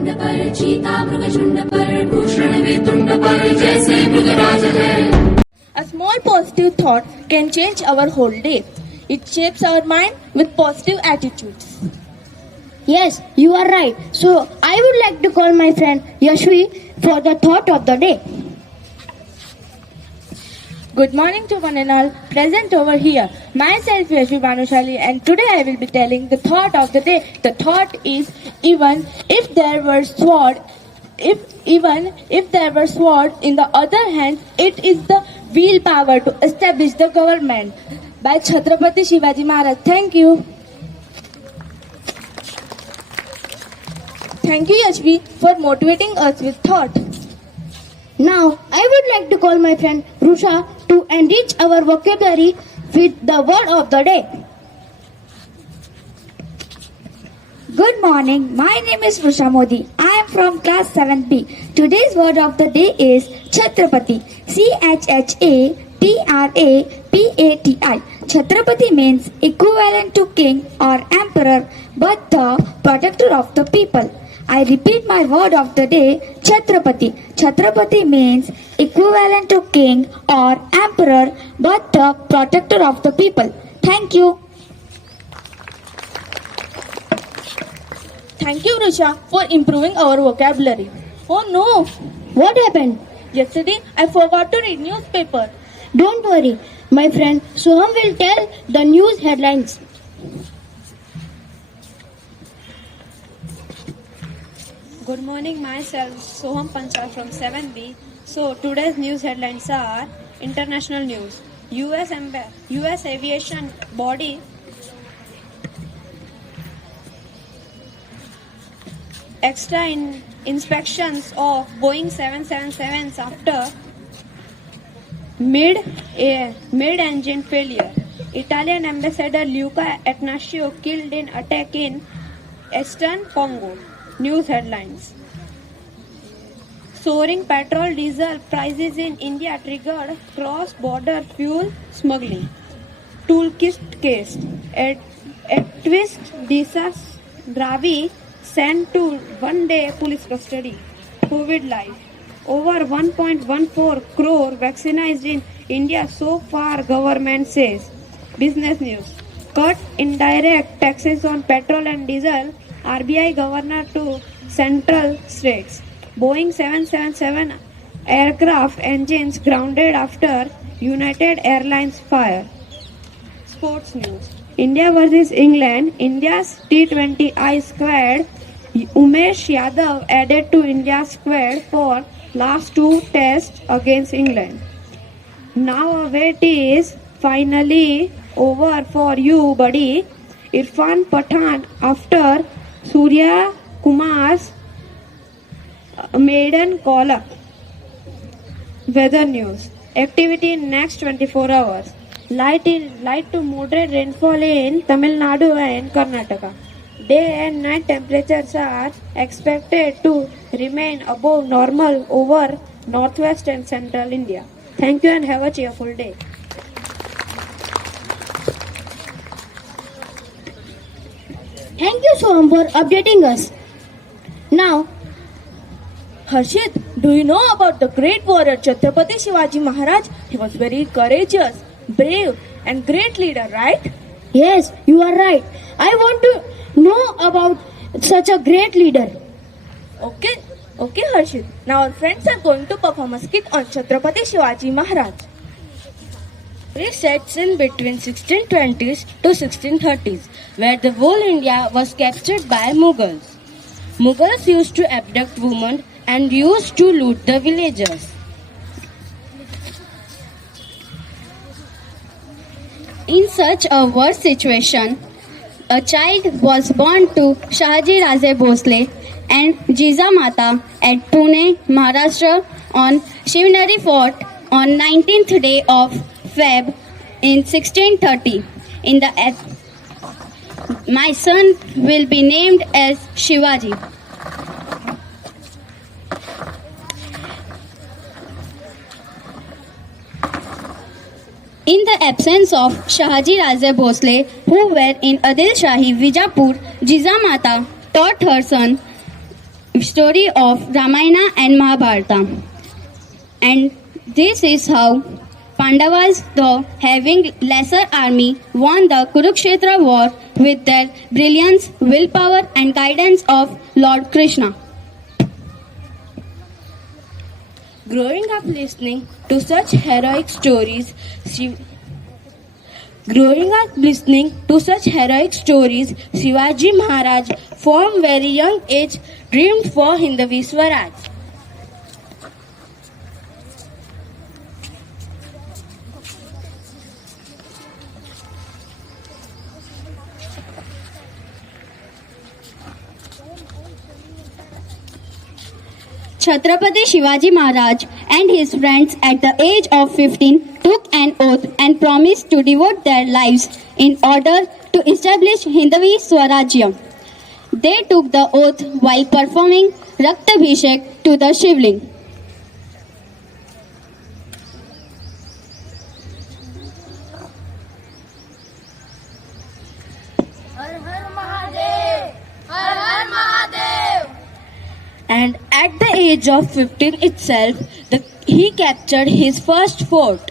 वक्रतुंड पर, चीता मृगशुंड पर, भूषण वेतुंड पर, जैसे मृगराज है। A small positive thought can change our whole day. It shapes our mind with positive attitudes. Yes, you are right. So, I would like to call my friend Yashvi for the thought of the day. Good morning to one and all present over here. Myself Yashvi Banushali, and today I will be telling the thought of the day. The thought is, even if there were sword, even if there were sword in the other hand, it is the willpower to establish the government. By Chhatrapati Shivaji Maharaj. Thank you. Thank you, Yashvi, for motivating us with thought. Now, I would like to call my friend Rusha to enrich our vocabulary with the word of the day. Good morning. My name is Rusha Modi. I am from class 7B. Today's word of the day is Chhatrapati. Chhatrapati. Chhatrapati means equivalent to king or emperor, but the protector of the people. I repeat my word of the day, Chhatrapati. Chhatrapati means equivalent to king or emperor, but the protector of the people. Thank you. Thank you, Rusha, for improving our vocabulary. Oh no! What happened? Yesterday I forgot to read newspaper. Don't worry. My friend Soham will tell the news headlines. Good morning, myself Soham Panchal from 7B. So today's news headlines are international news. US aviation body extra inspections of Boeing 777s after mid-engine failure. Italian ambassador Luca Attanasio killed in attack in Eastern Congo. News headlines. Soaring petrol diesel prices in India triggered cross-border fuel smuggling. Toolkit case. At twist Disas Ravi sent to one-day police custody. COVID life. Over 1.14 crore vaccinated in India so far, government says. Business news. Cut indirect taxes on petrol and diesel. RBI governor to central states. Boeing 777 aircraft engines grounded after United Airlines fire. Sports news. India versus England. India's T20I squad. Umesh Yadav added to India's squad for last two tests against England. Now a wait is finally over for you, buddy. Irfan Pathan after Surya Kumar's maiden call-up. Weather news. Activity in next 24 hours. Light to moderate rainfall in Tamil Nadu and Karnataka. Day and night temperatures are expected to remain above normal over northwest and central India. Thank you and have a cheerful day. Thank you, Soham, for updating us. Now, Harshit, do you know about the great warrior Chhatrapati Shivaji Maharaj? He was very courageous, brave and great leader, right? yes, you are right. I want to know about such a great leader. Okay, Harshit. Now our friends are going to perform a skit on Chhatrapati Shivaji Maharaj. It sets in between 1620s to 1630s, where the whole India was captured by Mughals. Mughals used to abduct women and used to loot the villagers. In such a worst situation, a child was born to Shahaji Raje Bhosle and Jizamata at Pune, Maharashtra on Shivneri Fort on 19th day of Feb in 1630. My son will be named as Shivaji. In the absence of Shahaji Raje Bhosle, who were in Adil Shahi, Vijapur, Jizamata taught her son story of Ramayana and Mahabharata. And this is how Pandavas, though having lesser army, won the Kurukshetra war with their brilliance, willpower and guidance of Lord Krishna. Growing up listening to such heroic stories, Shivaji Maharaj from very young age dreamed for Hindavi Swaraj. Chhatrapati Shivaji Maharaj and his friends at the age of 15 took an oath and promised to devote their lives in order to establish Hindavi Swarajya. They took the oath while performing Raktabhishek to the Shivling. And at the age of 15 itself, he captured his first fort.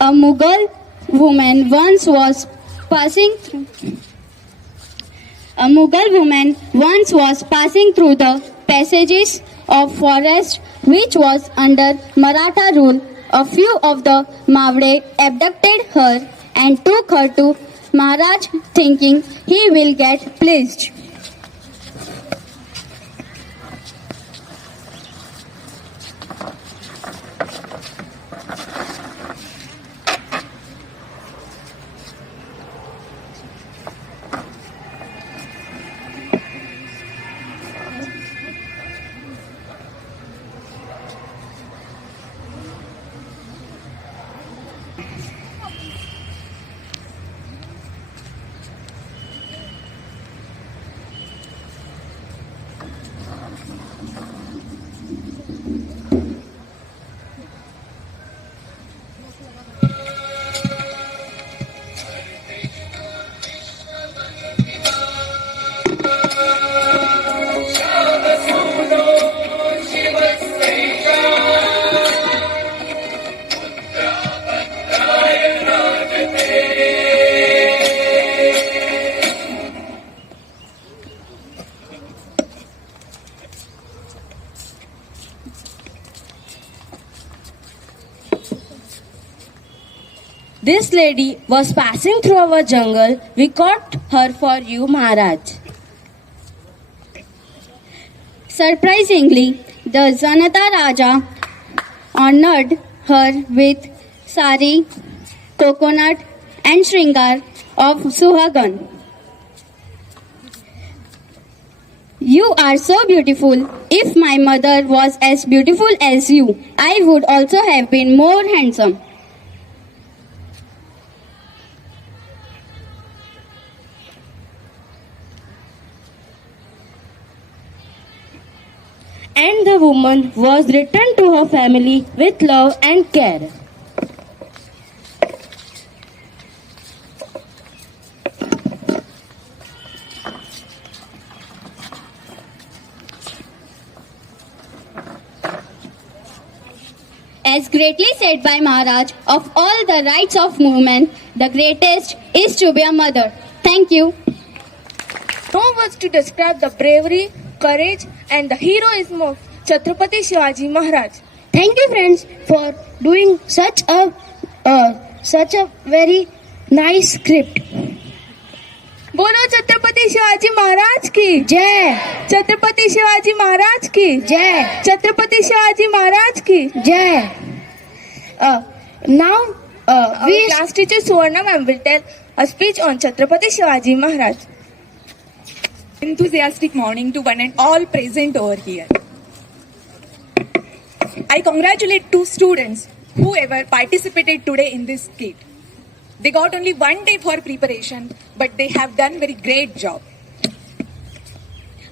A Mughal woman once was passing through the passages of forest which was under Maratha rule. A few of the Mavde abducted her and took her to Maharaj, thinking he will get pleased. This lady was passing through our jungle. We caught her for you, Maharaj. Surprisingly, the Janata Raja honored her with sari, coconut and shringar of Suhagan. You are so beautiful. If my mother was as beautiful as you, I would also have been more handsome. And the woman was returned to her family with love and care. As greatly said by Maharaj, of all the rights of women, the greatest is to be a mother. Thank you. No words to describe the bravery, courage and the heroism of Chhatrapati Shivaji Maharaj. Thank you, friends, for doing such a very nice script. बोलो छत्रपति शिवाजी महाराज की जय। छत्रपति शिवाजी महाराज की जय। छत्रपति शिवाजी महाराज की जय। Now Our we class teacher Suvarna ma'am will tell a speech on Chhatrapati Shivaji Maharaj. Enthusiastic morning to one and all present over here. I congratulate two students whoever participated today in this skit. They got only 1 day for preparation, but they have done very great job.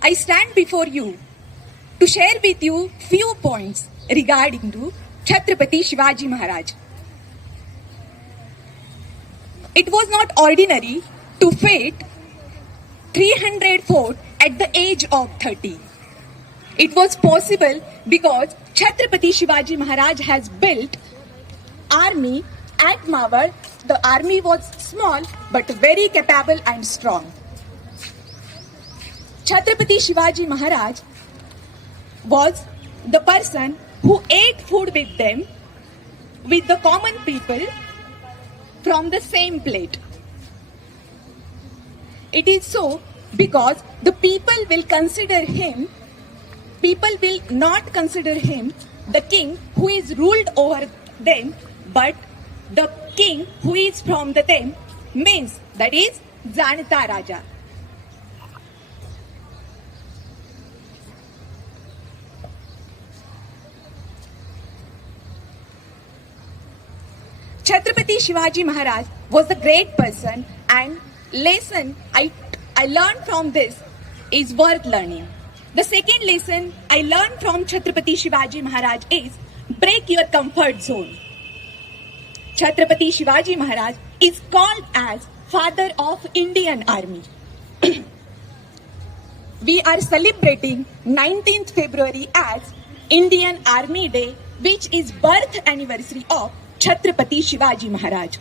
I stand before you to share with you few points regarding to Chhatrapati Shivaji Maharaj. It was not ordinary to fight 300 fort at the age of 30. It was possible because Chhatrapati Shivaji Maharaj has built army at Mawar. The army was small but very capable and strong. Chhatrapati Shivaji Maharaj was the person who ate food with them, with the common people, from the same plate. It is so because the people will not consider him the king who is ruled over them, but the king who is from the them, means that is Janata Raja. Chhatrapati Shivaji Maharaj was a great person, and lesson I learned from this is worth learning. The second lesson I learned from Chhatrapati Shivaji Maharaj is break your comfort zone. Chhatrapati Shivaji Maharaj is called as father of Indian Army. We are celebrating 19th February as Indian Army Day, which is birth anniversary of Chhatrapati Shivaji Maharaj.